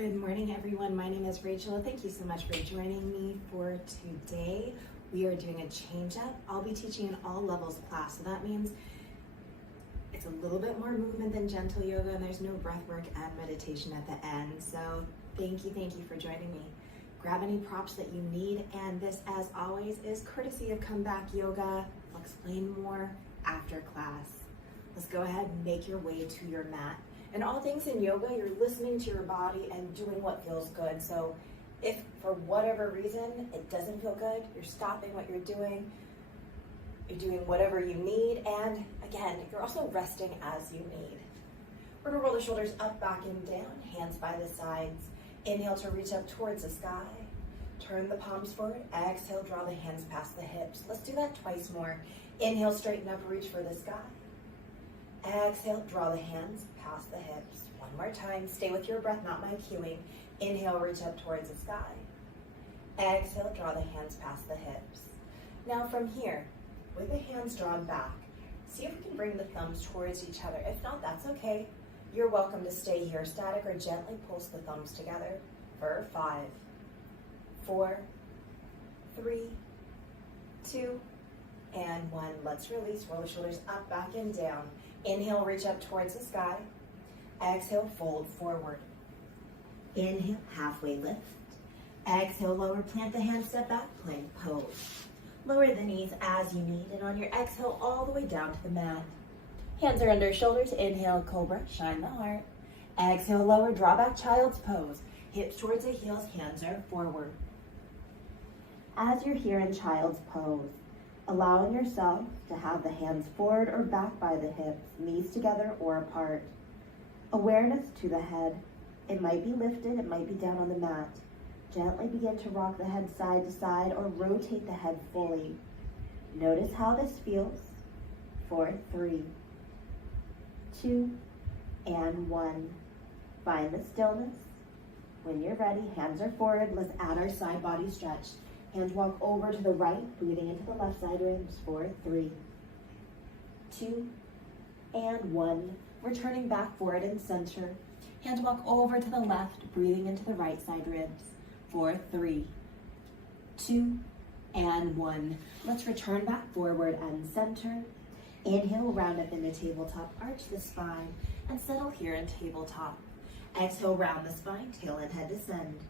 Good morning, everyone. My name is Rachel. Thank you so much for joining me for today. We are doing a change up. I'll be teaching an all levels class, so that means it's a little bit more movement than gentle yoga, and there's no breath work and meditation at the end. So thank you for joining me. Grab any props that you need, and this, as always, is courtesy of Comeback Yoga. I'll explain more after class. Let's go ahead and make your way to your mat. And all things in yoga, you're listening to your body and doing what feels good. So if for whatever reason it doesn't feel good, you're stopping what you're doing whatever you need, and again, you're also resting as you need. We're gonna roll the shoulders up, back, and down, hands by the sides. Inhale to reach up towards the sky. Turn the palms forward. Exhale, draw the hands past the hips. Let's do that twice more. Inhale, straighten up, reach for the sky. Exhale, draw the hands past the hips. One more time. Stay with your breath, not my cueing. Inhale, reach up towards the sky. Exhale, draw the hands past the hips. Now from here, with the hands drawn back, see if we can bring the thumbs towards each other. If not, that's okay. You're welcome to stay here static or gently pulse the thumbs together for 5, 4, 3, 2, and 1. Let's release. Roll the shoulders up, back, and down. Inhale, reach up towards the sky. Exhale, fold forward. Inhale, halfway lift. Exhale, lower, plant the hands, step back, plank pose. Lower the knees as you need, and on your exhale, all the way down to the mat. Hands are under shoulders. Inhale, cobra, shine the heart. Exhale, lower, draw back, child's pose. Hips towards the heels, hands are forward. As you're here in child's pose, allowing yourself to have the hands forward or back by the hips, knees together or apart. Awareness to the head. It might be lifted, it might be down on the mat. Gently begin to rock the head side to side or rotate the head fully. Notice how this feels. 4, 3, 2, and 1. Find the stillness. When you're ready, hands are forward. Let's add our side body stretch. Hands walk over to the right, breathing into the left side ribs. 4, 3, 2, and 1. Returning back forward and center. Hands walk over to the left, breathing into the right side ribs. 4, 3, 2, and 1. Let's return back forward and center. Inhale, round up into tabletop, arch the spine, and settle here in tabletop. Exhale, round the spine, tail and head descend.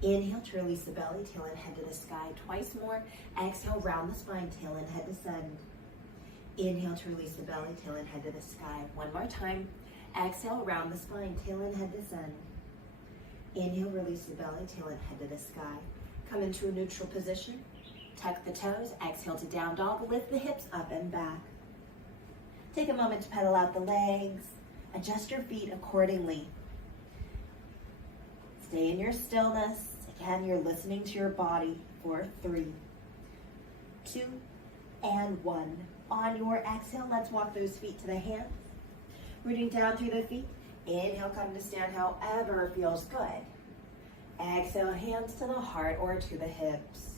Inhale to release the belly, tail and head to the sky. Twice more. Exhale, round the spine, tail and head descend. Inhale to release the belly, tail and head to the sky. One more time. Exhale, round the spine, tail and head descend. Inhale, release the belly, tail and head to the sky. Come into a neutral position. Tuck the toes. Exhale to down dog. Lift the hips up and back. Take a moment to pedal out the legs. Adjust your feet accordingly. Stay in your stillness. Again, you're listening to your body. 4, 3, 2, and 1. On your exhale, let's walk those feet to the hands. Rooting down through the feet. Inhale, come to stand however feels good. Exhale, hands to the heart or to the hips.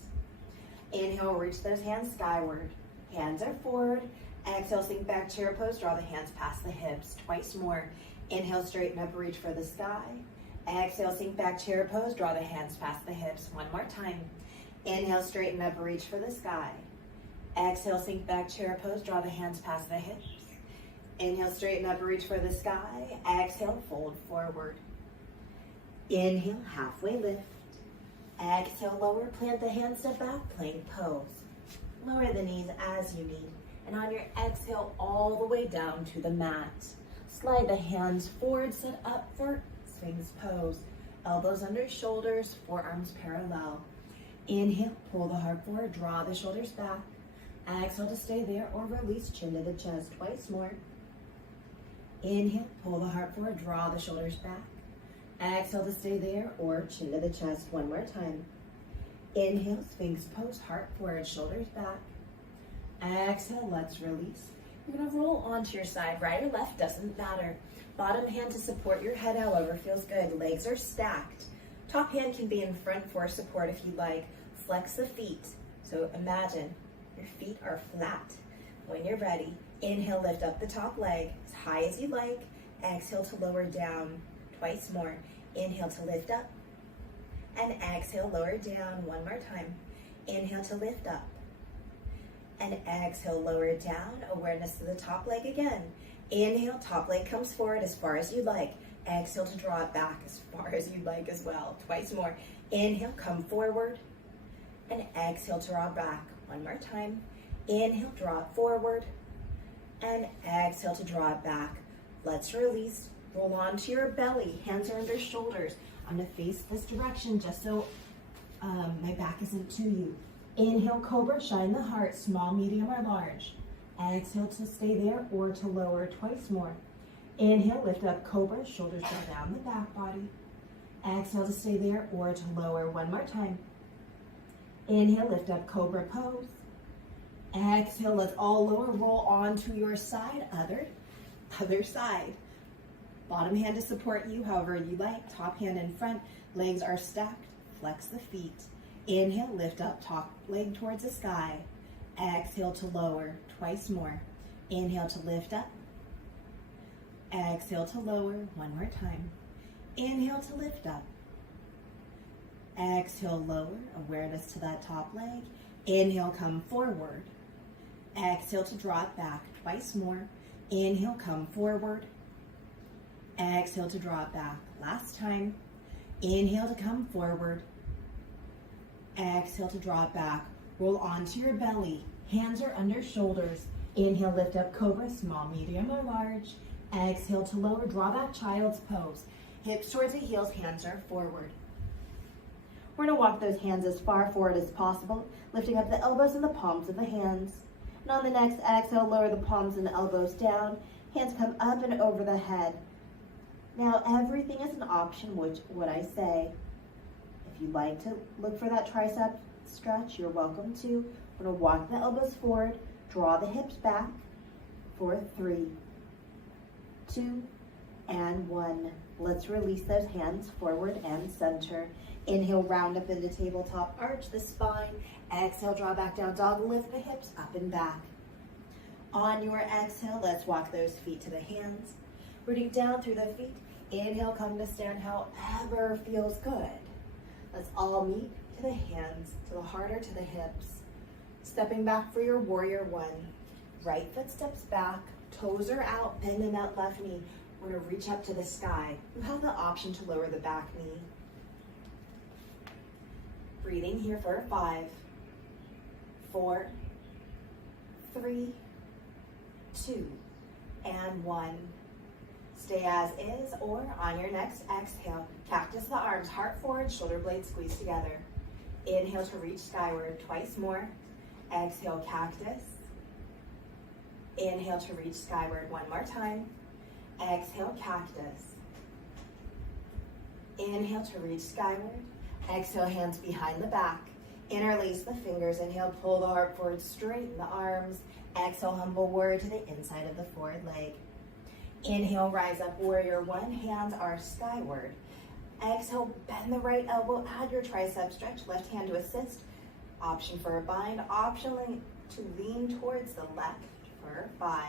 Inhale, reach those hands skyward. Hands are forward. Exhale, sink back, chair pose. Draw the hands past the hips. Twice more. Inhale, straighten up, reach for the sky. Exhale, sink back, chair pose. Draw the hands past the hips. One more time. Inhale, straighten up, reach for the sky. Exhale, sink back, chair pose. Draw the hands past the hips. Inhale, straighten up, reach for the sky. Exhale, fold forward. Inhale, halfway lift. Exhale, lower, plant the hands, step back, plank pose. Lower the knees as you need. And on your exhale, all the way down to the mat. Slide the hands forward, set up for Sphinx pose. Elbows under shoulders, forearms parallel. Inhale, pull the heart forward, draw the shoulders back. Exhale to stay there or release, chin to the chest. Twice more. Inhale, pull the heart forward, draw the shoulders back. Exhale to stay there or chin to the chest. One more time. Inhale, Sphinx pose, heart forward, shoulders back. Exhale, let's release. You're gonna roll onto your side, right or left, doesn't matter. Bottom hand to support your head, however feels good. Legs are stacked. Top hand can be in front for support if you like. Flex the feet. So imagine your feet are flat. When you're ready, inhale, lift up the top leg as high as you like. Exhale to lower down. Twice more. Inhale to lift up. And exhale, lower down. One more time. Inhale to lift up. And exhale, lower down. Awareness to the top leg again. Inhale, top leg comes forward as far as you'd like. Exhale to draw it back as far as you'd like as well. Twice more. Inhale, come forward. And exhale, draw back. One more time. Inhale, draw it forward. And exhale to draw it back. Let's release. Roll onto your belly. Hands are under shoulders. I'm going to face this direction just so my back isn't to you. Inhale, cobra, shine the heart, small, medium, or large. Exhale to stay there or to lower twice more. Inhale, lift up, cobra, shoulders go down the back body. Exhale to stay there or to lower. One more time. Inhale, lift up, cobra pose. Exhale, let's all lower, roll onto your side, other side. Bottom hand to support you, however you like. Top hand in front, legs are stacked, flex the feet. Inhale, lift up, top leg towards the sky. Exhale to lower, twice more. Inhale to lift up. Exhale to lower, one more time. Inhale to lift up. Exhale, lower, awareness to that top leg. Inhale, come forward. Exhale to draw it back, twice more. Inhale, come forward. Exhale to draw it back. Last time. Inhale to come forward. Exhale to draw it back. Roll onto your belly. Hands are under shoulders. Inhale, lift up, cobra, small, medium, or large. Exhale to lower, draw back, child's pose. Hips towards the heels, hands are forward. We're gonna walk those hands as far forward as possible, lifting up the elbows and the palms of the hands. And on the next exhale, lower the palms and the elbows down. Hands come up and over the head. Now, everything is an option, which what I say. If you'd like to look for that tricep stretch, you're welcome to. We're gonna walk the elbows forward, draw the hips back for 3, 2, and 1. Let's release those hands forward and center. Inhale, round up into tabletop, arch the spine. Exhale, draw back down dog, lift the hips up and back. On your exhale, let's walk those feet to the hands. Rooting down through the feet. Inhale, come to stand however feels good. Let's all meet to the hands, to the heart or to the hips. Stepping back for your warrior one. Right foot steps back, toes are out, bend in that left knee. We're gonna reach up to the sky. You have the option to lower the back knee. Breathing here for 5, 4, 3, 2, and 1. Stay as is, or on your next exhale, cactus the arms, heart forward, shoulder blades squeeze together. Inhale to reach skyward, twice more. Exhale, cactus. Inhale to reach skyward, one more time. Exhale, cactus. Inhale to reach skyward. Exhale, hands behind the back. Interlace the fingers. Inhale, pull the heart forward, straighten the arms. Exhale, humble warrior to the inside of the forward leg. Inhale, rise up, warrior one. Hands are skyward. Exhale, bend the right elbow, add your tricep stretch. Left hand to assist. Option for a bind. Option to lean towards the left for 5,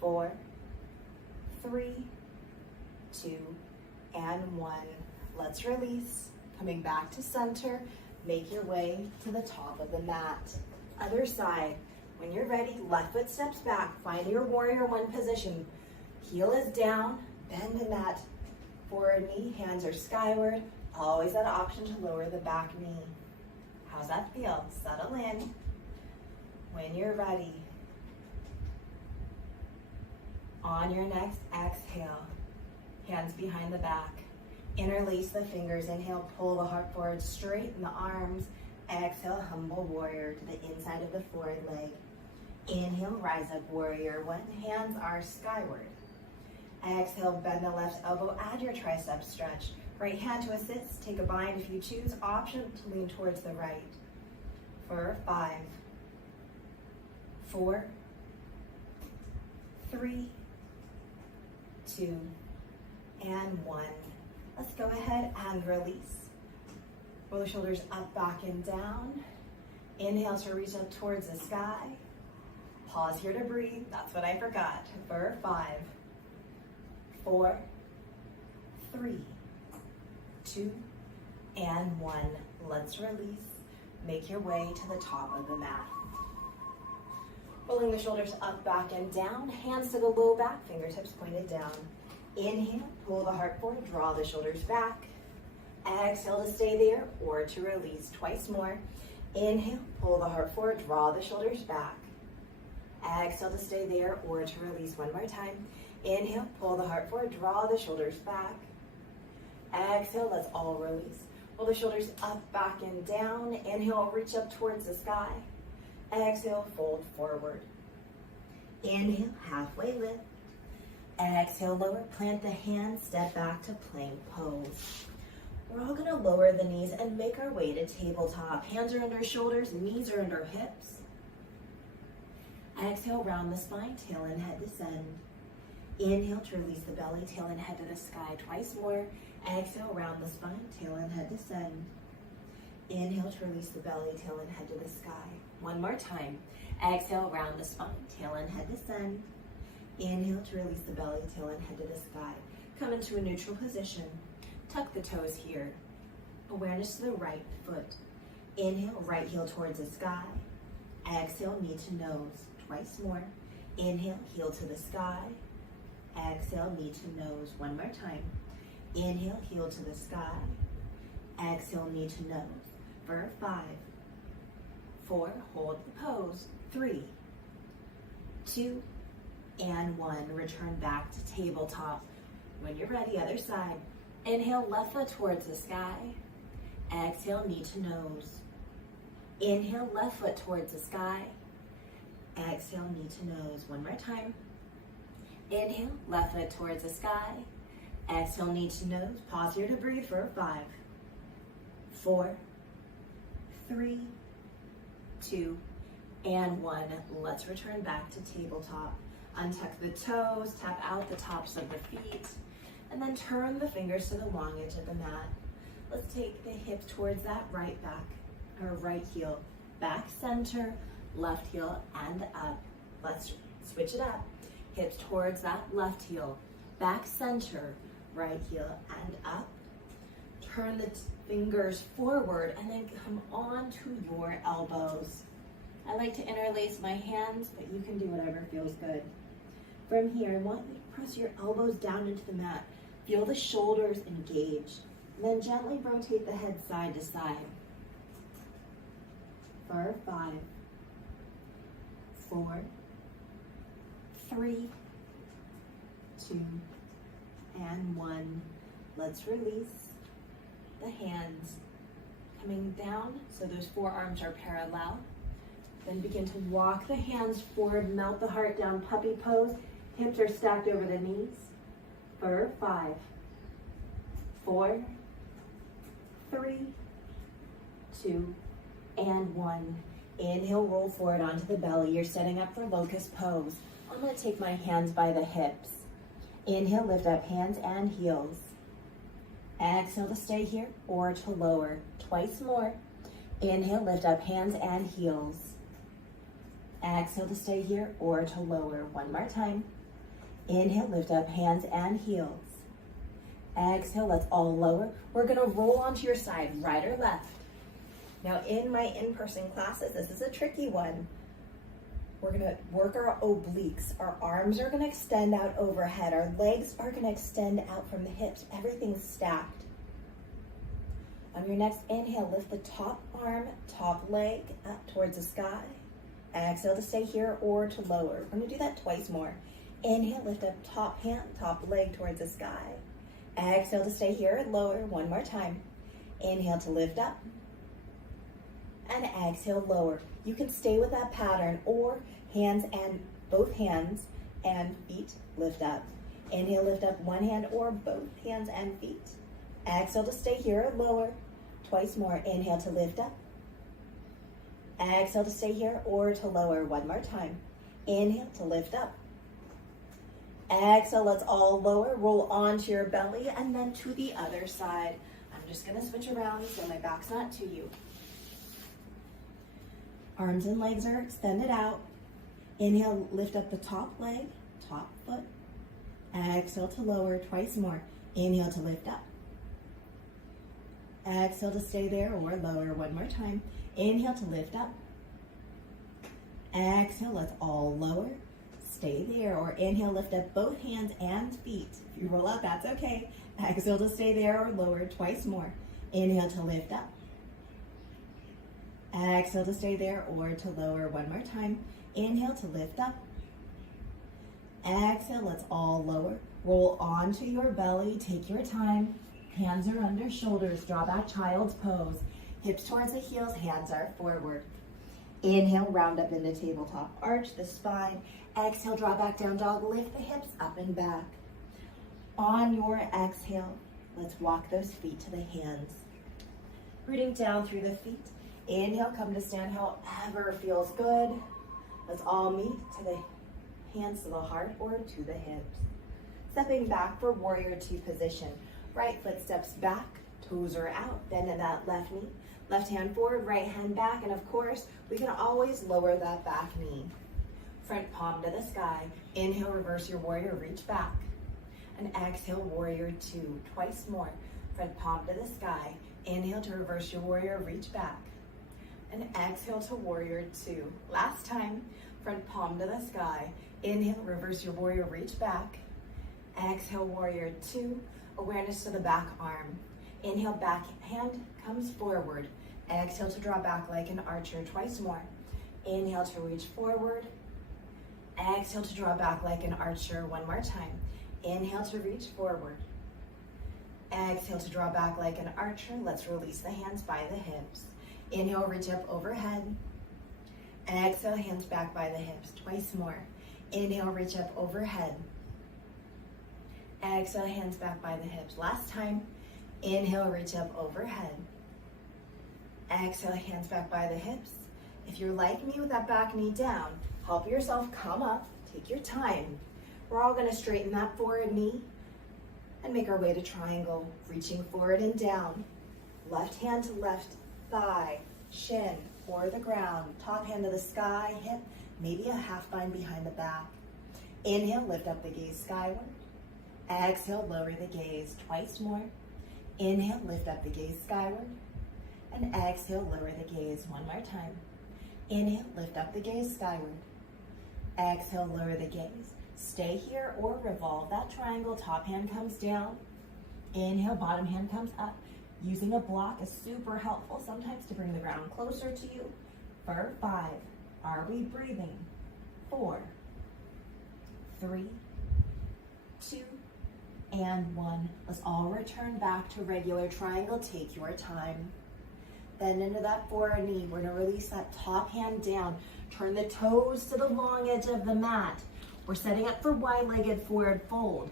4, 3, 2, and 1. Let's release. Coming back to center. Make your way to the top of the mat. Other side. When you're ready, left foot steps back. Find your warrior one position. Heel is down. Bend in that forward knee. Hands are skyward. Always that option to lower the back knee. How's that feel? Settle in. When you're ready. On your next exhale, hands behind the back. Interlace the fingers. Inhale, pull the heart forward, straighten the arms. Exhale, humble warrior to the inside of the forward leg. Inhale, rise up, warrior one. Hands are skyward. Exhale, bend the left elbow, add your tricep stretch. Right hand to assist, take a bind if you choose. Option to lean towards the right. For 5, 4, 3, 2, and 1. Let's go ahead and release. Roll the shoulders up, back, and down. Inhale to reach up towards the sky. Pause here to breathe. That's what I forgot. For 5, 4, 3, 2, and 1. Let's release. Make your way to the top of the mat. Rolling the shoulders up, back, and down. Hands to the low back, fingertips pointed down. Inhale, pull the heart forward, draw the shoulders back. Exhale to stay there or to release. Twice more. Inhale, pull the heart forward, draw the shoulders back. Exhale to stay there or to release. One more time. Inhale, pull the heart forward, draw the shoulders back. Exhale, let's all release. Pull the shoulders up, back, and down. Inhale, reach up towards the sky. Exhale, fold forward. Inhale, halfway lift. Exhale, lower, plant the hands, step back to plank pose. We're all gonna lower the knees and make our way to tabletop. Hands are under shoulders, knees are under hips. Exhale, round the spine, tail and head descend. Inhale to release the belly, tail and head to the sky. Twice more. Exhale, round the spine, tail and head descend. Inhale to release the belly, tail and head to the sky. One more time. Exhale, round the spine, tail and head descend. Inhale to release the belly, tail and head to the sky. Come into a neutral position. Tuck the toes here. Awareness to the right foot. Inhale, right heel towards the sky. Exhale, knee to nose. Twice more. Inhale, heel to the sky. Exhale, knee to nose. One more time. Inhale, heel to the sky. Exhale, knee to nose. For 5, 4, hold the pose. 3, 2, and 1. Return back to tabletop. When you're ready, other side. Inhale, left foot towards the sky. Exhale, knee to nose. Inhale, left foot towards the sky. Exhale, knee to nose. One more time. Inhale, left foot towards the sky. Exhale, knee to nose. Pause here to breathe for 5, 4, 3, 2, and 1. Let's return back to tabletop. Untuck the toes, tap out the tops of the feet, and then turn the fingers to the long edge of the mat. Let's take the hips towards that right back, or right heel. Back center, left heel, and up. Let's switch it up. Hips towards that left heel. Back center, right heel, and up. Turn the fingers forward, and then come on to your elbows. I like to interlace my hands, but you can do whatever feels good. From here, I want you to press your elbows down into the mat. Feel the shoulders engage. And then gently rotate the head side to side. For 5, 4, 3, 2, and 1. Let's release the hands coming down so those forearms are parallel. Then begin to walk the hands forward, melt the heart down, puppy pose. Hips are stacked over the knees. For 5, 4, 3, 2, and 1. Inhale, roll forward onto the belly. You're setting up for locust pose. I'm going to take my hands by the hips. Inhale, lift up hands and heels. Exhale to stay here or to lower. Twice more. Inhale, lift up hands and heels. Exhale to stay here or to lower. One more time. Inhale, lift up hands and heels. Exhale, let's all lower. We're gonna roll onto your side, right or left. Now in my in-person classes, this is a tricky one. We're gonna work our obliques. Our arms are gonna extend out overhead. Our legs are gonna extend out from the hips. Everything's stacked. On your next inhale, lift the top arm, top leg up towards the sky. Exhale to stay here or to lower. We're gonna do that twice more. Inhale, lift up top hand, top leg towards the sky. Exhale to stay here and lower. One more time. Inhale to lift up. And exhale, lower. You can stay with that pattern or both hands and feet lift up. Inhale, lift up one hand or both hands and feet. Exhale to stay here and lower. Twice more. Inhale to lift up. Exhale to stay here or to lower. One more time. Inhale to lift up. Exhale, let's all lower. Roll onto your belly and then to the other side. I'm just gonna switch around so my back's not to you. Arms and legs are extended out. Inhale, lift up the top leg, top foot. Exhale to lower, twice more. Inhale to lift up. Exhale to stay there or lower. One more time. Inhale to lift up. Exhale, let's all lower. Stay there, or inhale, lift up both hands and feet. If you roll up, that's okay. Exhale to stay there or lower. Twice more. Inhale to lift up. Exhale to stay there or to lower. One more time. Inhale to lift up. Exhale, let's all lower. Roll onto your belly. Take your time. Hands are under shoulders. Draw back child's pose. Hips towards the heels. Hands are forward. Inhale, round up into tabletop. Arch the spine. Exhale, draw back down dog. Lift the hips up and back. On your exhale, let's walk those feet to the hands. Rooting down through the feet. Inhale, come to stand however feels good. Let's all meet to the hands to the heart or to the hips. Stepping back for warrior two position. Right foot steps back, toes are out, bend in that left knee. Left hand forward, right hand back, and of course, we can always lower that back knee. Front palm to the sky. Inhale, reverse your warrior, reach back. And exhale, warrior two. Twice more. Front palm to the sky. Inhale to reverse your warrior, reach back. And exhale to warrior two. Last time, front palm to the sky. Inhale, reverse your warrior, reach back. Exhale, warrior two. Awareness to the back arm. Inhale, back hand comes forward. Exhale to draw back like an archer. Twice more. Inhale to reach forward. Exhale to draw back like an archer. One more time. Inhale to reach forward. Exhale to draw back like an archer. Let's release the hands by the hips. Inhale, reach up overhead. Exhale, hands back by the hips. Twice more. Inhale, reach up overhead. Exhale, hands back by the hips. Last time. Inhale, reach up overhead. Exhale, hands back by the hips. If you're like me with that back knee down, help yourself come up. Take your time. We're all going to straighten that forward knee and make our way to triangle, reaching forward and down. Left hand to left thigh, shin, or the ground. Top hand to the sky, hip, maybe a half bind behind the back. Inhale, lift up the gaze skyward. Exhale, lower the gaze. Twice more. Inhale, lift up the gaze skyward. And exhale, lower the gaze. One more time. Inhale, lift up the gaze skyward. Exhale, lower the gaze. Stay here or revolve that triangle. Top hand comes down. Inhale, bottom hand comes up. Using a block is super helpful sometimes to bring the ground closer to you. For 5. Are we breathing? 4, 3, 2, and 1. Let's all return back to regular triangle. Take your time. Bend into that forward knee. We're going to release that top hand down. Turn the toes to the long edge of the mat. We're setting up for wide-legged forward fold.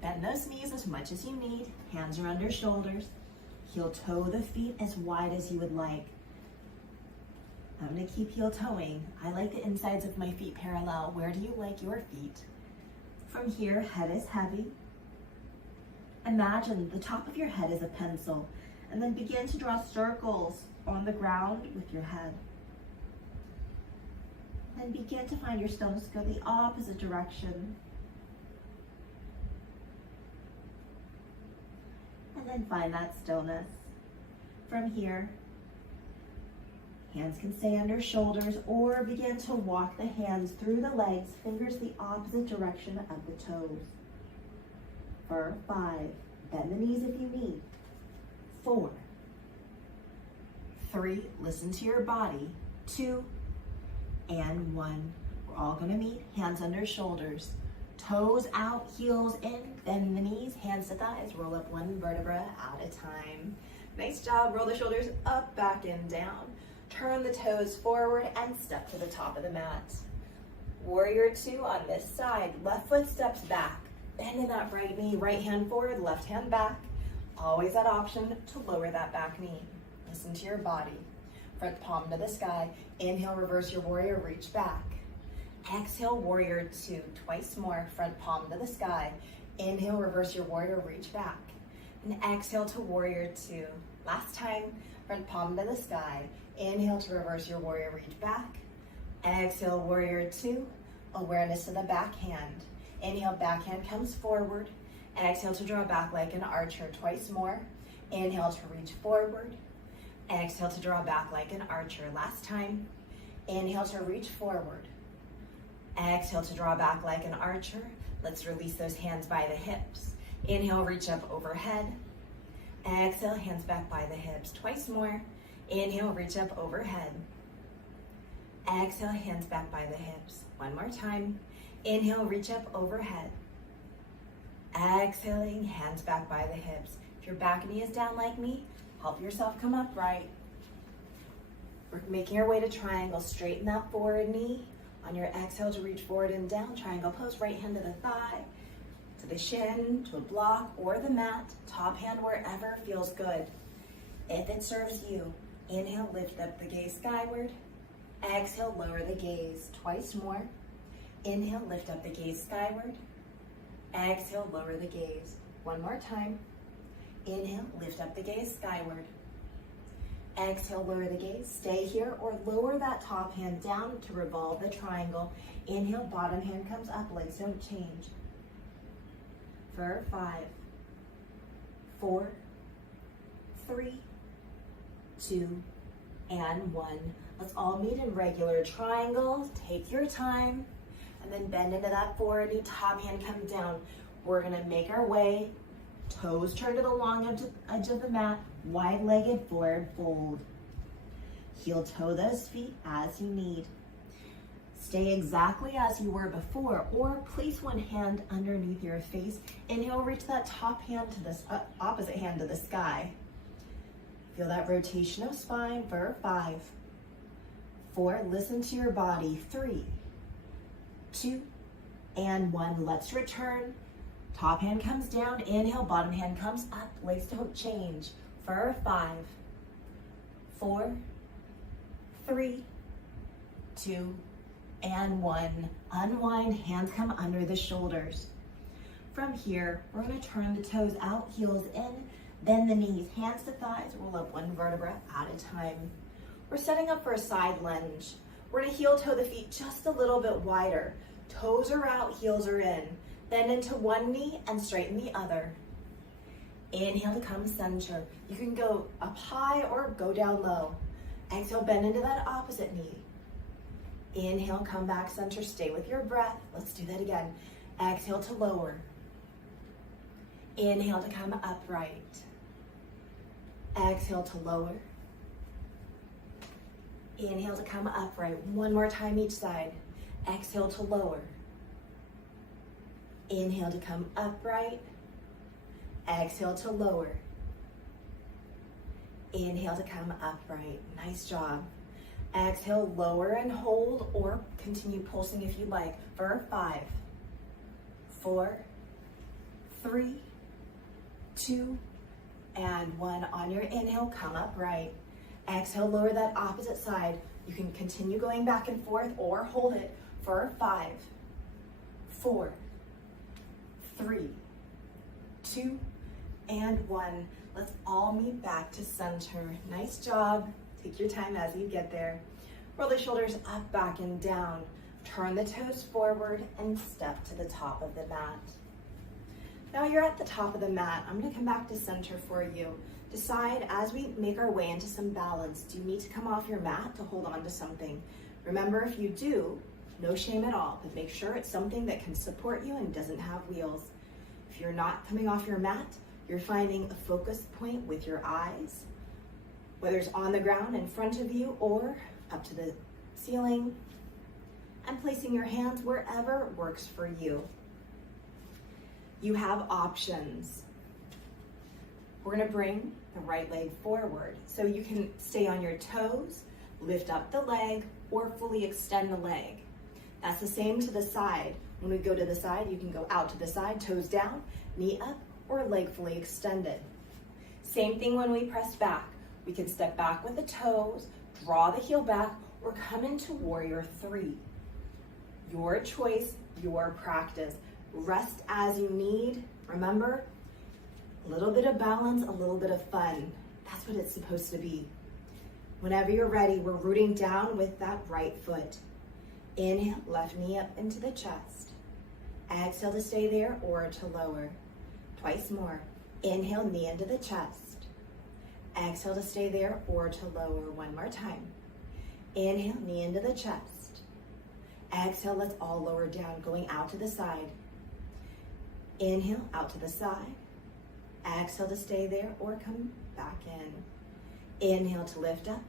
Bend those knees as much as you need. Hands are under shoulders. Heel toe the feet as wide as you would like. I'm going to keep heel toeing. I like the insides of my feet parallel. Where do you like your feet? From here, head is heavy. Imagine the top of your head is a pencil, and then begin to draw circles on the ground with your head. And begin to find your stillness go the opposite direction. And then find that stillness. From here, hands can stay under shoulders or begin to walk the hands through the legs, fingers the opposite direction of the toes. For 5, bend the knees if you need. 4, 3, listen to your body. 2, and 1. We're all going to meet, hands under shoulders. Toes out, heels in, bend the knees, hands to thighs, roll up one vertebra at a time. Nice job, roll the shoulders up, back, and down. Turn the toes forward and step to the top of the mat. Warrior 2 on this side, left foot steps back. Bend in that right knee, right hand forward, left hand back. Always that option to lower that back knee. Listen to your body. Front palm to the sky. Inhale, reverse your warrior, reach back. Exhale, warrior 2. Twice more. Front palm to the sky. Inhale, reverse your warrior, reach back. And exhale to warrior 2. Last time, front palm to the sky. Inhale to reverse your warrior, reach back. Exhale, warrior 2. Awareness to the back hand. Inhale, back hand comes forward. Exhale to draw back like an archer, twice more. Inhale to reach forward. Exhale to draw back like an archer, last time. Inhale to reach forward. Exhale to draw back like an archer. Let's release those hands by the hips. Inhale, reach up overhead. Exhale, hands back by the hips, twice more. Inhale, reach up overhead. Exhale, hands back by the hips. One more time. Inhale, reach up overhead. Exhaling, hands back by the hips. If your back knee is down like me, help yourself come upright. We're making our way to triangle. Straighten that forward knee. On your exhale to reach forward and down, triangle pose, right hand to the thigh, to the shin, to a block or the mat, top hand wherever feels good. If it serves you, inhale, lift up the gaze skyward. Exhale, lower the gaze, twice more. Inhale, lift up the gaze skyward. Exhale, lower the gaze. One more time. Inhale, lift up the gaze skyward. Exhale, lower the gaze. Stay here or lower that top hand down to revolve the triangle. Inhale, bottom hand comes up, legs don't change. For 5, 4, 3, 2, and 1. Let's all meet in regular triangles. Take your time and then bend into that forward knee, top hand come down. We're gonna make our way, toes turn to the long edge of the mat, wide-legged forward fold. Heel toe those feet as you need. Stay exactly as you were before, or place one hand underneath your face. Inhale, reach that top hand to the opposite hand to the sky. Feel that rotation of spine for 5, 4, listen to your body, 3, 2, and 1. Let's return. Top hand comes down, inhale, bottom hand comes up, legs don't change. For 5, 4, 3, 2, and 1. Unwind, hands come under the shoulders. From here, we're gonna turn the toes out, heels in, bend the knees, hands to thighs, roll up one vertebra at a time. We're setting up for a side lunge. We're gonna heel toe the feet just a little bit wider. Toes are out, heels are in. Bend into one knee and straighten the other. Inhale to come center. You can go up high or go down low. Exhale, bend into that opposite knee. Inhale, come back center, stay with your breath. Let's do that again. Exhale to lower. Inhale to come upright. Exhale to lower. Inhale to come upright. One more time each side. Exhale to lower. Inhale to come upright. Exhale to lower. Inhale to come upright. Nice job. Exhale, lower and hold, or continue pulsing if you like. For 5, 4, 3, 2, and 1. On your inhale, come upright. Exhale, lower that opposite side. You can continue going back and forth or hold it for 5, 4, 3, 2, and 1. Let's all meet back to center. Nice job. Take your time as you get there. Roll the shoulders up, back, and down. Turn the toes forward and step to the top of the mat. Now you're at the top of the mat. I'm gonna come back to center for you. Decide as we make our way into some balance, do you need to come off your mat to hold on to something? Remember, if you do, no shame at all, but make sure it's something that can support you and doesn't have wheels. If you're not coming off your mat, you're finding a focus point with your eyes, whether it's on the ground in front of you or up to the ceiling, and placing your hands wherever works for you. You have options. We're gonna bring the right leg forward so you can stay on your toes, lift up the leg, or fully extend the leg. That's the same to the side. When we go to the side, you can go out to the side, toes down, knee up, or leg fully extended. Same thing when we press back. We can step back with the toes, draw the heel back, or come into warrior 3. Your choice, your practice. Rest as you need. Remember, a little bit of balance, a little bit of fun. That's what it's supposed to be. Whenever you're ready, we're rooting down with that right foot. Inhale, left knee up into the chest. Exhale to stay there or to lower. Twice more. Inhale, knee into the chest. Exhale to stay there or to lower. One more time. Inhale, knee into the chest. Exhale, let's all lower down, going out to the side. Inhale, out to the side. Exhale to stay there or come back in. Inhale to lift up.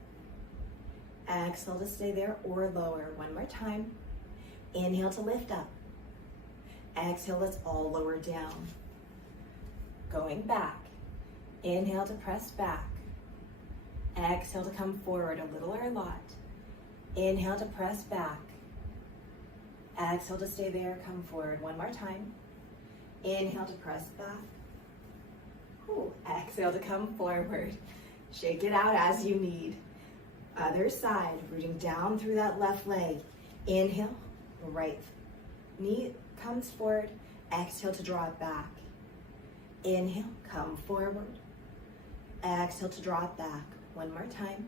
Exhale to stay there or lower. One more time. Inhale to lift up. Exhale, let's all lower down. Going back. Inhale to press back. Exhale to come forward a little or a lot. Inhale to press back. Exhale to stay there, come forward. One more time. Inhale to press back. Ooh. Exhale to come forward. Shake it out as you need. Other side, rooting down through that left leg. Inhale, right knee comes forward. Exhale to draw it back. Inhale, come forward. Exhale to draw it back. One more time.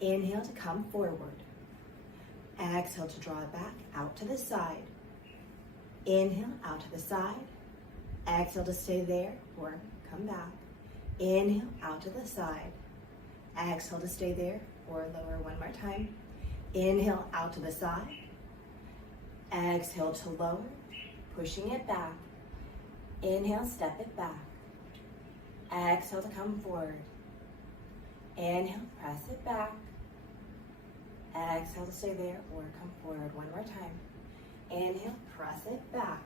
Inhale to come forward. Exhale to draw it back, out to the side. Inhale, out to the side. Exhale to stay there or come back. Inhale, out to the side. Exhale to stay there or lower. One more time. Inhale, out to the side. Exhale to lower, pushing it back. Inhale, step it back. Exhale to come forward. Inhale, press it back. Exhale to stay there or come forward. One more time. Inhale, press it back.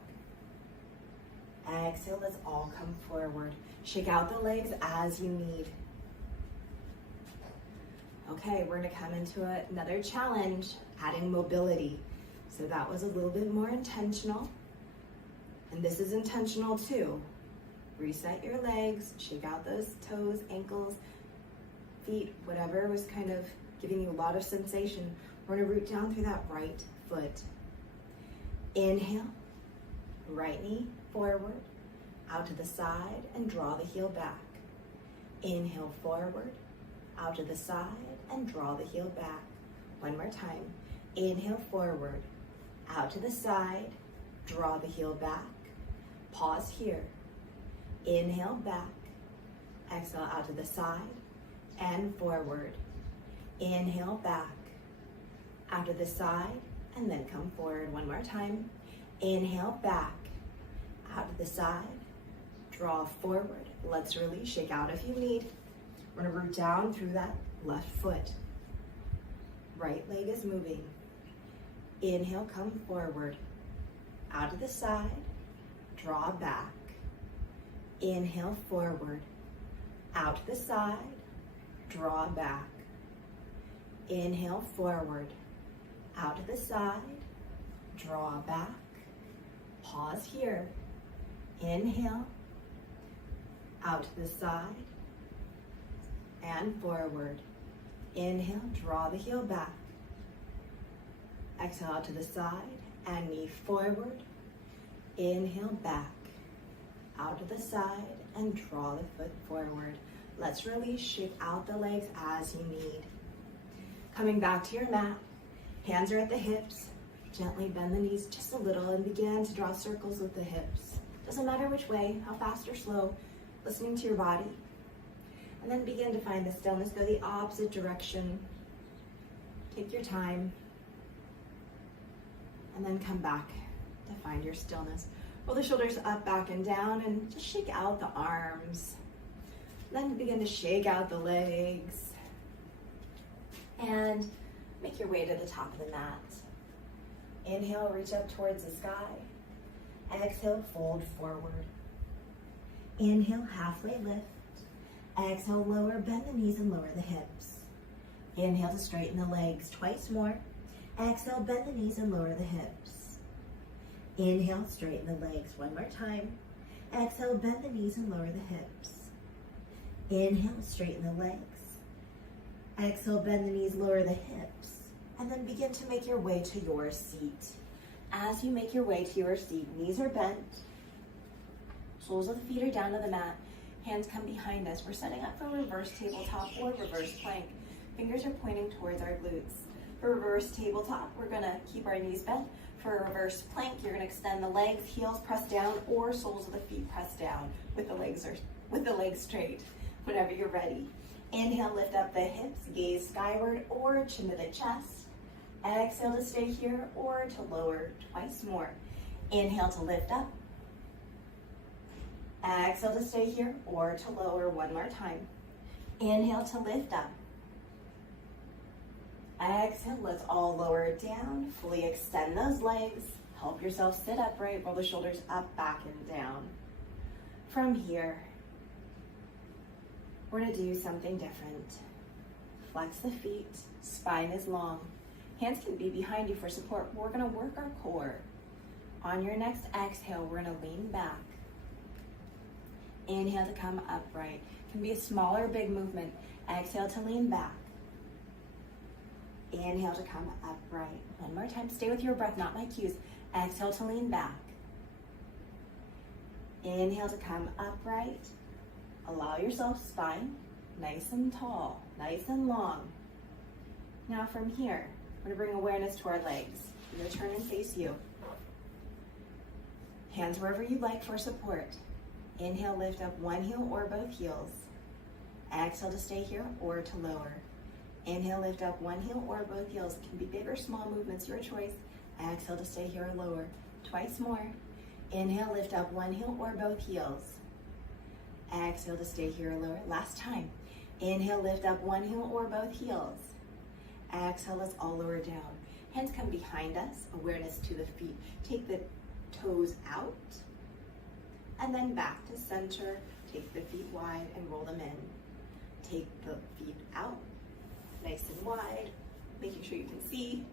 Exhale, let's all come forward. Shake out the legs as you need. Okay, we're gonna come into another challenge, adding mobility. So that was a little bit more intentional. And this is intentional too. Reset your legs, shake out those toes, ankles, feet, whatever was kind of giving you a lot of sensation. We're gonna root down through that right foot. Inhale, right knee forward, out to the side and draw the heel back. Inhale forward, out to the side and draw the heel back. One more time. Inhale forward, out to the side, draw the heel back. Pause here. Inhale back, exhale out to the side and forward. Inhale back, out to the side and then come forward. One more time. Inhale back, out to the side, draw forward. Let's release, shake out if you need. We're gonna root down through that left foot. Right leg is moving. Inhale, come forward. Out to the side, draw back. Inhale forward. Out to the side, draw back. Inhale forward. Out to the side, draw back. Pause here. Inhale, out to the side, and forward. Inhale, draw the heel back. Exhale out to the side and knee forward. Inhale back, out to the side and draw the foot forward. Let's release, shake out the legs as you need. Coming back to your mat, hands are at the hips. Gently bend the knees just a little and begin to draw circles with the hips. Doesn't matter which way, how fast or slow, listening to your body. And then begin to find the stillness. Go the opposite direction. Take your time. And then come back to find your stillness. Roll the shoulders up, back, and down, and just shake out the arms. Then begin to shake out the legs. And make your way to the top of the mat. Inhale, reach up towards the sky. Exhale, fold forward. Inhale, halfway lift. Exhale, lower, bend the knees and lower the hips. Inhale to straighten the legs twice more. Exhale, bend the knees and lower the hips. Inhale, straighten the legs one more time. Exhale, bend the knees and lower the hips. Inhale, straighten the legs. Exhale, bend the knees, lower the hips. And then begin to make your way to your seat. As you make your way to your seat, knees are bent. Soles of the feet are down to the mat. Hands come behind us. We're setting up for reverse tabletop or reverse plank. Fingers are pointing towards our glutes. For reverse tabletop, we're gonna keep our knees bent. For a reverse plank, you're gonna extend the legs, heels press down, or soles of the feet press down with the legs straight whenever you're ready. Inhale, lift up the hips, gaze skyward or chin to the chest. Exhale to stay here or to lower twice more. Inhale to lift up. Exhale to stay here or to lower one more time. Inhale to lift up. Exhale, let's all lower it down. Fully extend those legs. Help yourself sit upright. Roll the shoulders up, back, and down. From here, we're gonna do something different. Flex the feet, spine is long. Hands can be behind you for support. We're gonna work our core. On your next exhale, we're gonna lean back. Inhale to come upright. Can be a small or big movement. Exhale to lean back. Inhale to come upright. One more time. Stay with your breath, not my cues. Exhale to lean back. Inhale to come upright. Allow yourself spine nice and tall, nice and long. Now from here, we're gonna bring awareness to our legs. We're gonna turn and face you. Hands wherever you like for support. Inhale, lift up one heel or both heels. Exhale to stay here or to lower. Inhale, lift up one heel or both heels. It can be big or small movements, your choice. Exhale to stay here or lower. Twice more. Inhale, lift up one heel or both heels. Exhale to stay here or lower. Last time. Inhale, lift up one heel or both heels. Exhale, let's all lower down. Hands come behind us, awareness to the feet. Take the toes out, and then back to center. Take the feet wide and roll them in. Take the feet out, nice and wide, making sure you can see,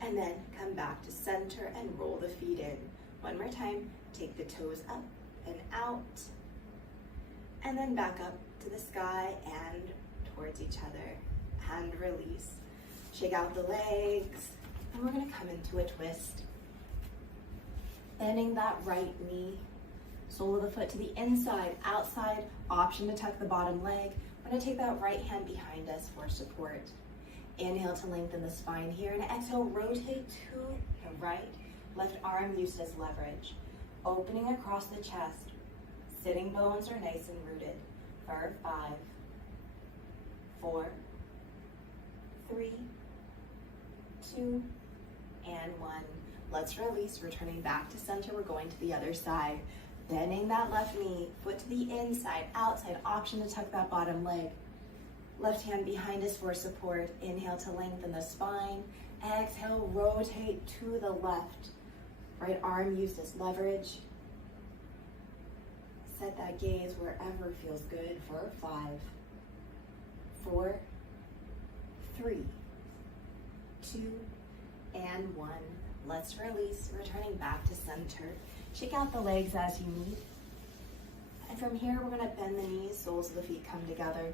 and then come back to center and roll the feet in. One more time, take the toes up and out, and then back up to the sky and towards each other, and release. Shake out the legs, and we're gonna come into a twist. Bending that right knee, sole of the foot to the inside, outside, option to tuck the bottom leg. We're gonna take that right hand behind us for support. Inhale to lengthen the spine here, and exhale, rotate to the right. Left arm used as leverage. Opening across the chest. Sitting bones are nice and rooted. For 5, 4, 3, 2, and 1. Let's release, returning back to center. We're going to the other side. Bending that left knee, foot to the inside, outside, option to tuck that bottom leg. Left hand behind us for support. Inhale to lengthen the spine. Exhale, rotate to the left. Right arm used as leverage. Set that gaze wherever feels good for 5, 4, 3, 2, and 1. Let's release, returning back to center. Shake out the legs as you need. And from here, we're gonna bend the knees, soles of the feet come together.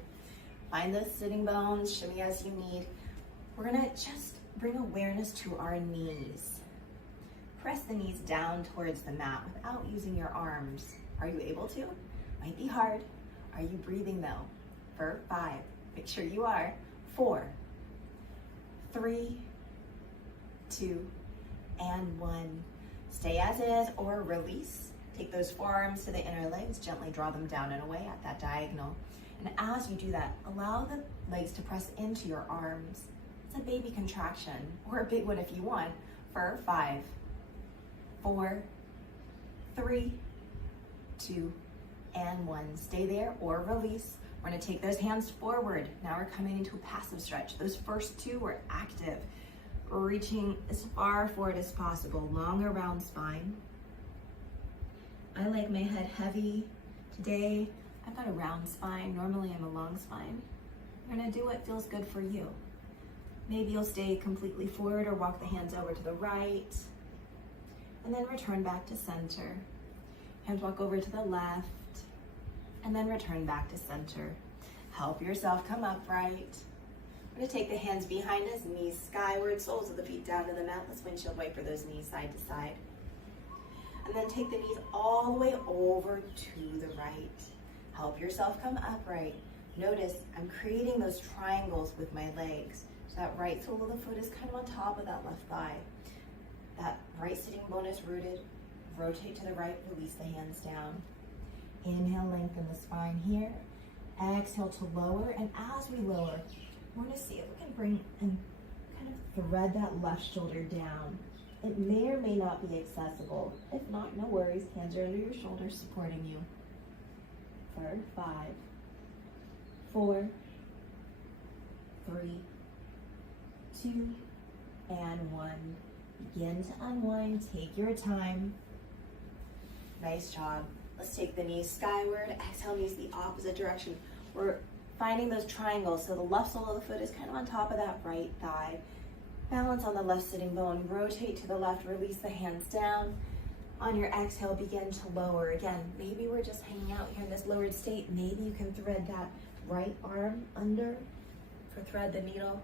Find those sitting bones, shimmy as you need. We're gonna just bring awareness to our knees. Press the knees down towards the mat without using your arms. Are you able to? Might be hard. Are you breathing though? For 5, make sure you are. 4, 3, 2, and 1. Stay as is or release. Take those forearms to the inner legs, gently draw them down and away at that diagonal. And as you do that, allow the legs to press into your arms. It's a baby contraction, or a big one if you want, for 5, 4, 3, 2, and 1. Stay there or release. We're gonna take those hands forward. Now we're coming into a passive stretch. Those first two were active. Reaching as far forward as possible, long around spine. I like my head heavy. Today, I've got a round spine. Normally I'm a long spine. We're gonna do what feels good for you. Maybe you'll stay completely forward or walk the hands over to the right. And then return back to center. Hands walk over to the left. And then return back to center. Help yourself come upright. We're gonna take the hands behind us, knees skyward, soles of the feet down to the mat. Let's windshield wiper those knees side to side. And then take the knees all the way over to the right. Help yourself come upright. Notice I'm creating those triangles with my legs. So that right sole of the foot is kind of on top of that left thigh. That right sitting bone is rooted. Rotate to the right, release the hands down. Inhale, lengthen the spine here. Exhale to lower, and as we lower, we're gonna see if we can bring and kind of thread that left shoulder down. It may or may not be accessible. If not, no worries. Hands are under your shoulders supporting you. For 5, 4, 3, 2, and 1. Begin to unwind. Take your time. Nice job. Let's take the knees skyward. Exhale, knees the opposite direction. We're finding those triangles. So the left sole of the foot is kind of on top of that right thigh. Balance on the left sitting bone. Rotate to the left. Release the hands down. On your exhale, begin to lower. Again, maybe we're just hanging out here in this lowered state. Maybe you can thread that right arm under for thread the needle.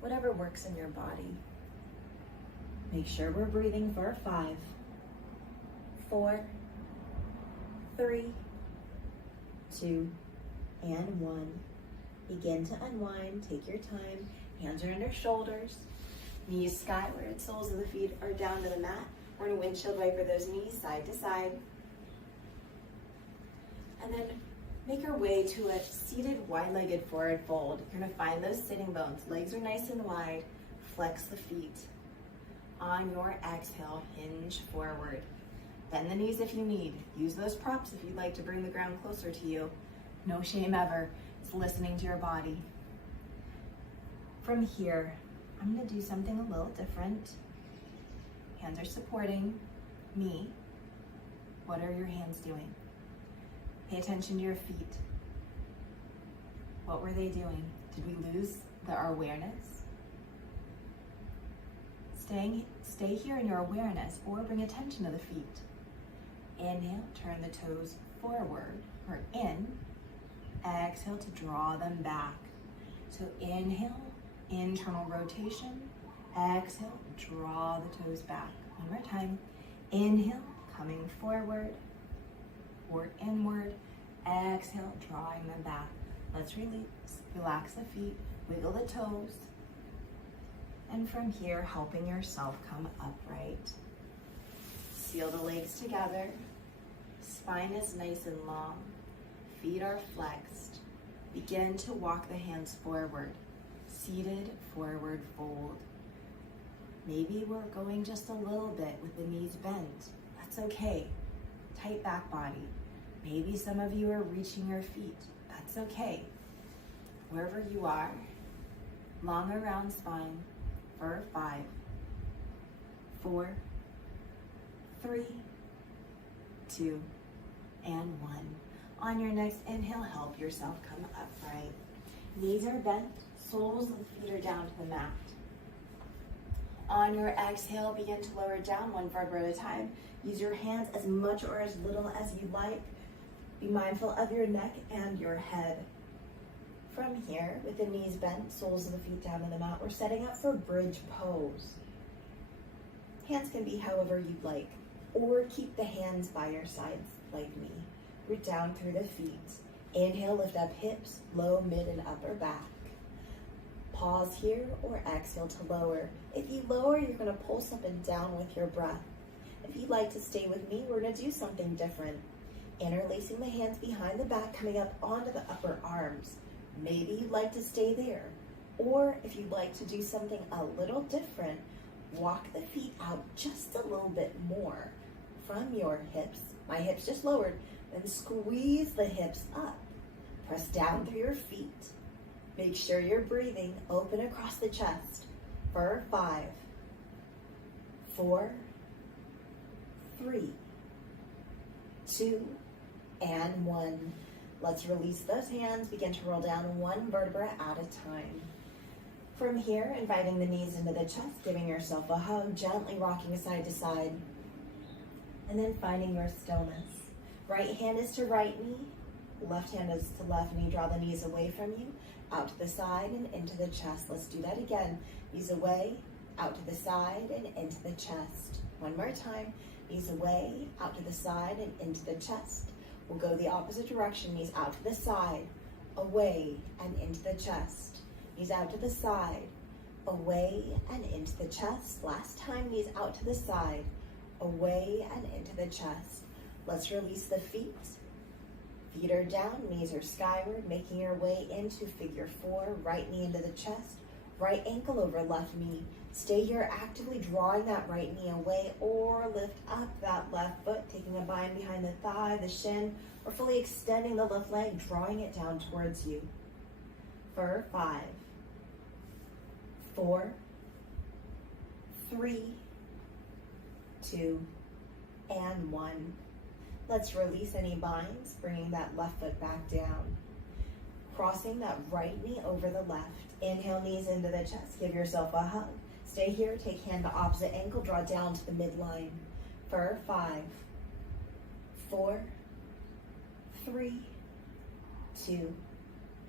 Whatever works in your body. Make sure we're breathing for 5, 4, 3, 2, and 1. Begin to unwind. Take your time. Hands are under shoulders. Knees skyward. Soles of the feet are down to the mat. We're going to windshield wiper those knees side to side. And then make our way to a seated wide-legged forward fold. You're going to find those sitting bones. Legs are nice and wide. Flex the feet. On your exhale, hinge forward. Bend the knees if you need. Use those props if you'd like to bring the ground closer to you. No shame ever. It's listening to your body. From here, I'm going to do something a little different. Hands are supporting me. What are your hands doing? Pay attention to your feet. What were they doing? Did we lose our awareness? Stay here in your awareness, or bring attention to the feet. Inhale, turn the toes forward or in. Exhale to draw them back. So inhale, internal rotation. Exhale, draw the toes back. One more time. Inhale, coming forward or inward. Exhale, drawing them back. Let's release. Relax the feet, wiggle the toes. And from here, helping yourself come upright. Seal the legs together. Spine is nice and long. Feet are flexed. Begin to walk the hands forward. Seated forward fold. Maybe we're going just a little bit with the knees bent. That's okay. Tight back body. Maybe some of you are reaching your feet. That's okay. Wherever you are, long around spine. For 5, 4, 3, 2, and 1. On your next inhale, help yourself come upright. Knees are bent, soles of the feet are down to the mat. On your exhale, begin to lower down one vertebra at a time. Use your hands as much or as little as you like. Be mindful of your neck and your head. From here, with the knees bent, soles of the feet down to the mat, we're setting up for bridge pose. Hands can be however you'd like, or keep the hands by your sides like me. Root down through the feet. Inhale, lift up hips, low, mid, and upper back. Pause here or exhale to lower. If you lower, you're going to pulse up and down with your breath. If you'd like to stay with me, we're going to do something different. Interlacing the hands behind the back, coming up onto the upper arms. Maybe you'd like to stay there. Or if you'd like to do something a little different, walk the feet out just a little bit more from your hips. My hips just lowered. Then squeeze the hips up. Press down through your feet. Make sure you're breathing. Open across the chest. For 5, 4, 3, 2, and 1. Let's release those hands. Begin to roll down one vertebra at a time. From here, inviting the knees into the chest, giving yourself a hug, gently rocking side to side. And then finding your stillness. Right hand is to right knee. Left hand is to left knee. Draw the knees away from you, out to the side and into the chest. Let's do that again. Knees away, out to the side and into the chest. One more time. Knees away, out to the side and into the chest. We'll go the opposite direction. Knees out to the side, away and into the chest. Knees out to the side, away and into the chest. Last time, knees out to the side, away and into the chest. Let's release the feet. Feet are down, knees are skyward, making your way into figure 4. Right knee into the chest, right ankle over left knee. Stay here actively drawing that right knee away, or lift up that left foot, taking a bind behind the thigh, the shin, or fully extending the left leg, drawing it down towards you. For 5, 4, 3, 2, and 1. Let's release any binds, bringing that left foot back down. Crossing that right knee over the left. Inhale, knees into the chest. Give yourself a hug. Stay here, take hand to opposite ankle, draw down to the midline. For 5, 4, 3, 2,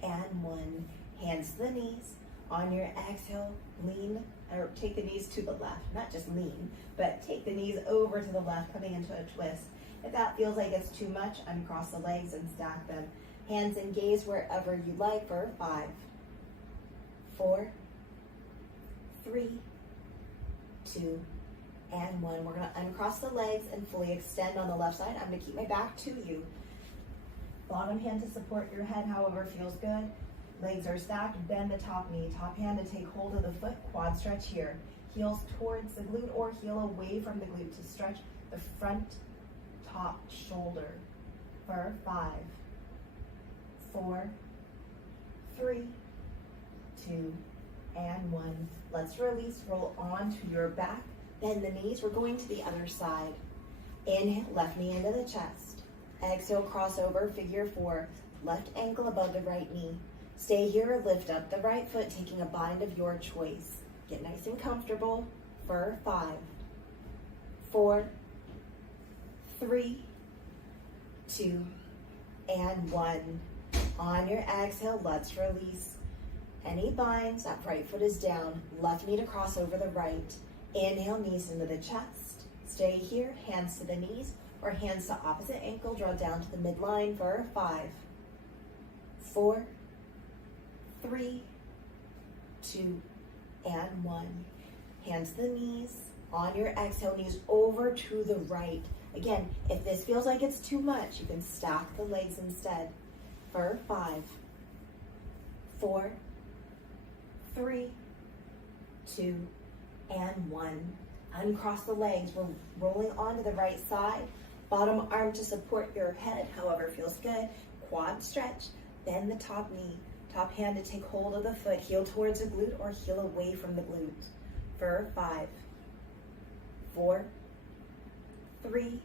and 1. Hands to the knees. On your exhale, lean, or take the knees to the left. Not just lean, but take the knees over to the left, coming into a twist. If that feels like it's too much, uncross the legs and stack them. Hands and gaze wherever you like for 5, 4, 3, 2, and 1. We're going to uncross the legs and fully extend on the left side. I'm going to keep my back to you. Bottom hand to support your head, however feels good. Legs are stacked, bend the top knee. Top hand to take hold of the foot, quad stretch here. Heels towards the glute or heel away from the glute to stretch the front top shoulder. For 5, 4, 3, 2, and 1. Let's release, roll onto your back, bend the knees. We're going to the other side. Inhale, left knee into the chest. Exhale, cross over, figure 4. Left ankle above the right knee. Stay here, lift up the right foot, taking a bind of your choice. Get nice and comfortable for 5, 4, 3, 2, and 1. On your exhale, let's release any binds. That right foot is down. Left knee to cross over the right. Inhale, knees into the chest. Stay here, hands to the knees or hands to opposite ankle. Draw down to the midline for 5, 4, 3, 2, and 1. Hands to the knees. On your exhale, knees over to the right. Again, if this feels like it's too much, you can stack the legs instead. For 5, 4, 3, 2, and 1. Uncross the legs. We're rolling onto the right side. Bottom arm to support your head, however feels good. Quad stretch. Bend the top knee. Top hand to take hold of the foot. Heel towards the glute or heel away from the glute. For 5, 4, 3,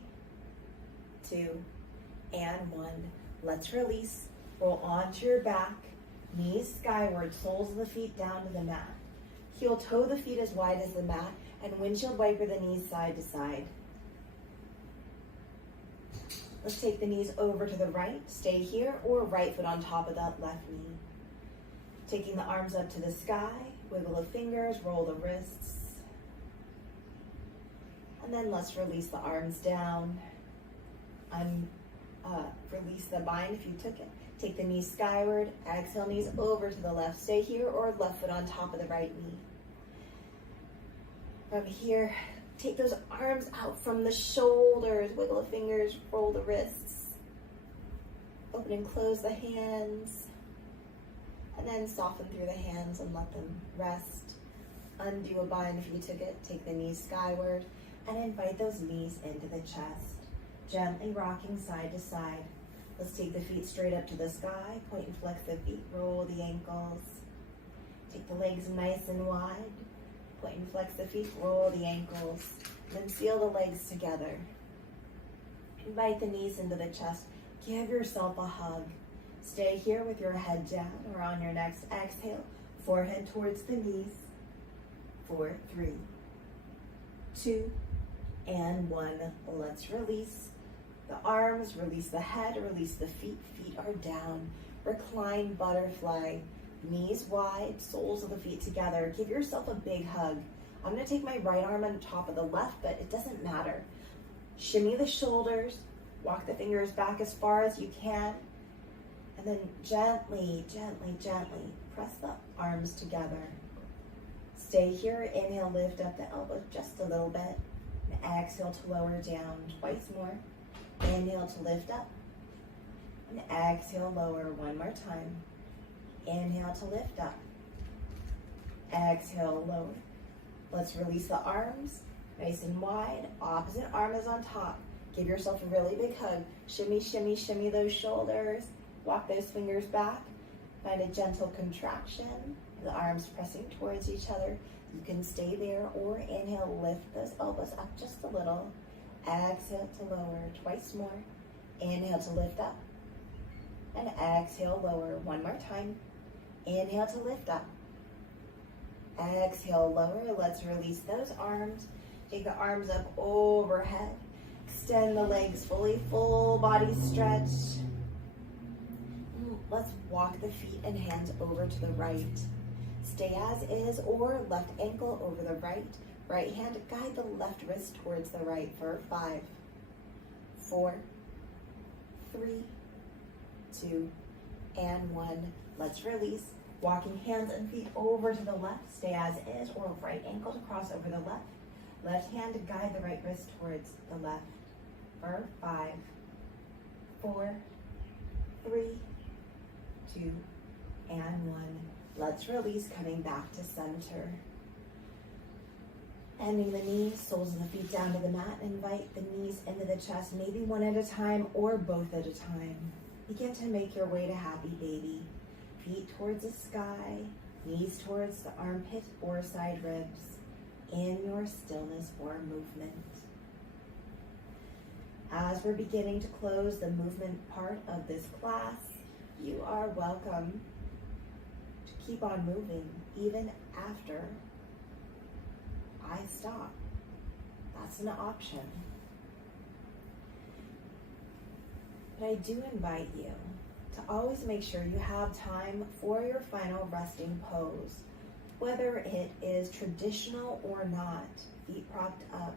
2, and 1. Let's release. Roll onto your back. Knees skyward, soles of the feet down to the mat. Heel toe the feet as wide as the mat, and windshield wiper the knees side to side. Let's take the knees over to the right. Stay here, or right foot on top of that left knee. Taking the arms up to the sky, wiggle the fingers, roll the wrists. And then let's release the arms down. Release the bind if you took it. Take the knees skyward, exhale, knees over to the left. Stay here, or left foot on top of the right knee. From here, take those arms out from the shoulders, wiggle the fingers, roll the wrists. Open and close the hands. And then soften through the hands and let them rest. Undo a bind if you took it. Take the knees skyward and invite those knees into the chest. Gently rocking side to side. Let's take the feet straight up to the sky. Point and flex the feet. Roll the ankles. Take the legs nice and wide. Point and flex the feet. Roll the ankles. Then seal the legs together. Invite the knees into the chest. Give yourself a hug. Stay here with your head down, or on your next exhale, forehead towards the knees. 4, 3, 2, and 1. Let's release the arms, release the head, release the feet. Feet are down. Recline butterfly. Knees wide, soles of the feet together. Give yourself a big hug. I'm going to take my right arm on top of the left, but it doesn't matter. Shimmy the shoulders. Walk the fingers back as far as you can. And then gently, gently, gently press the arms together. Stay here. Inhale, lift up the elbows just a little bit. And exhale to lower down twice more. Inhale to lift up. And exhale, lower one more time. Inhale to lift up. Exhale, lower. Let's release the arms, nice and wide. Opposite arm is on top. Give yourself a really big hug. Shimmy, shimmy, shimmy those shoulders. Walk those fingers back. Find a gentle contraction. The arms pressing towards each other. You can stay there or inhale, lift those elbows up just a little. Exhale to lower twice more. Inhale to lift up. And exhale, lower one more time. Inhale to lift up. Exhale, lower. Let's release those arms. Take the arms up overhead. Extend the legs fully, full body stretch. Let's walk the feet and hands over to the right. Stay as is or left ankle over the right. Right hand, guide the left wrist towards the right for 5, 4, 3, 2, and 1. Let's release. Walking hands and feet over to the left. Stay as is or right ankle to cross over the left. Left hand to guide the right wrist towards the left for 5, 4, 3, 2, and 1. Let's release, coming back to center. Bending the knees, soles of the feet down to the mat. Invite the knees into the chest, maybe one at a time or both at a time. Begin to make your way to happy baby. Feet towards the sky, knees towards the armpit or side ribs, in your stillness or movement. As we're beginning to close the movement part of this class, you are welcome to keep on moving even after I stop. That's an option. But I do invite you to always make sure you have time for your final resting pose, whether it is traditional or not. Feet propped up,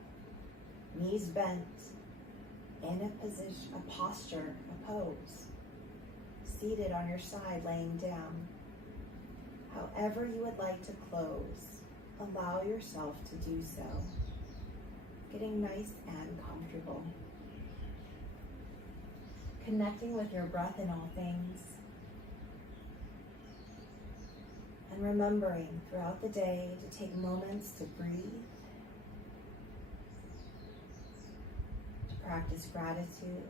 knees bent, in a position, a posture, a pose. Seated on your side, laying down. However you would like to close, allow yourself to do so. Getting nice and comfortable. Connecting with your breath in all things. And remembering throughout the day to take moments to breathe, to practice gratitude,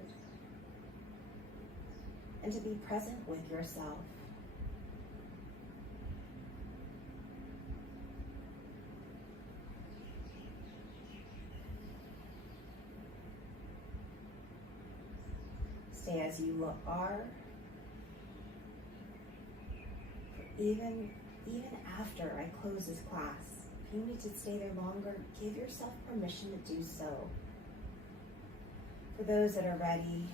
and to be present with yourself. Stay as you are. Even after I close this class, if you need to stay there longer, give yourself permission to do so. For those that are ready,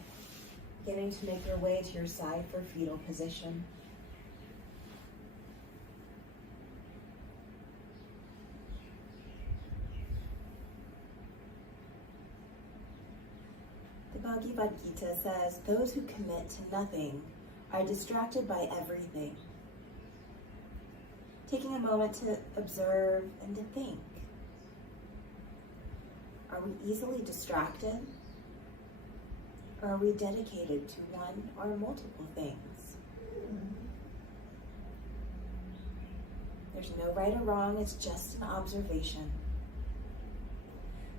beginning to make your way to your side for fetal position. The Bhagavad Gita says, those who commit to nothing are distracted by everything. Taking a moment to observe and to think. Are we easily distracted? Or are we dedicated to one or multiple things? There's no right or wrong, it's just an observation.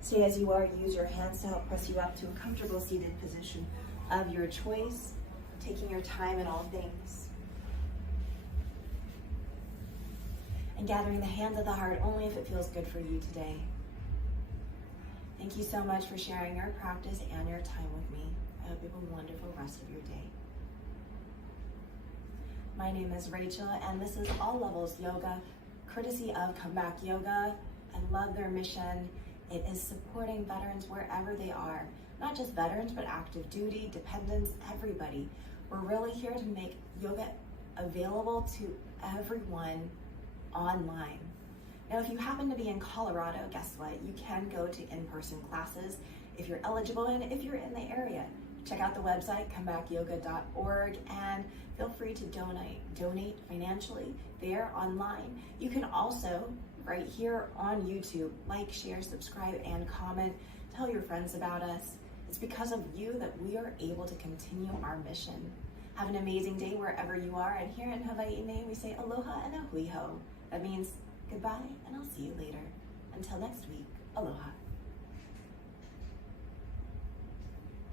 Stay as you are, use your hands to help press you up to a comfortable seated position of your choice, taking your time in all things. And gathering the hands of the heart only if it feels good for you today. Thank you so much for sharing your practice and your time with me. I hope you have a wonderful rest of your day. My name is Rachel, and this is All Levels Yoga, courtesy of Comeback Yoga. I love their mission. It is supporting veterans wherever they are. Not just veterans, but active duty, dependents, everybody. We're really here to make yoga available to everyone online. Now, if you happen to be in Colorado, guess what? You can go to in-person classes if you're eligible and if you're in the area. Check out the website, comebackyoga.org, and feel free to donate financially there online. You can also right here on YouTube. Like, share, subscribe, and comment. Tell your friends about us. It's because of you that we are able to continue our mission. Have an amazing day wherever you are. And here in Hawaii, we say aloha and a hui ho. That means goodbye, and I'll see you later. Until next week, aloha.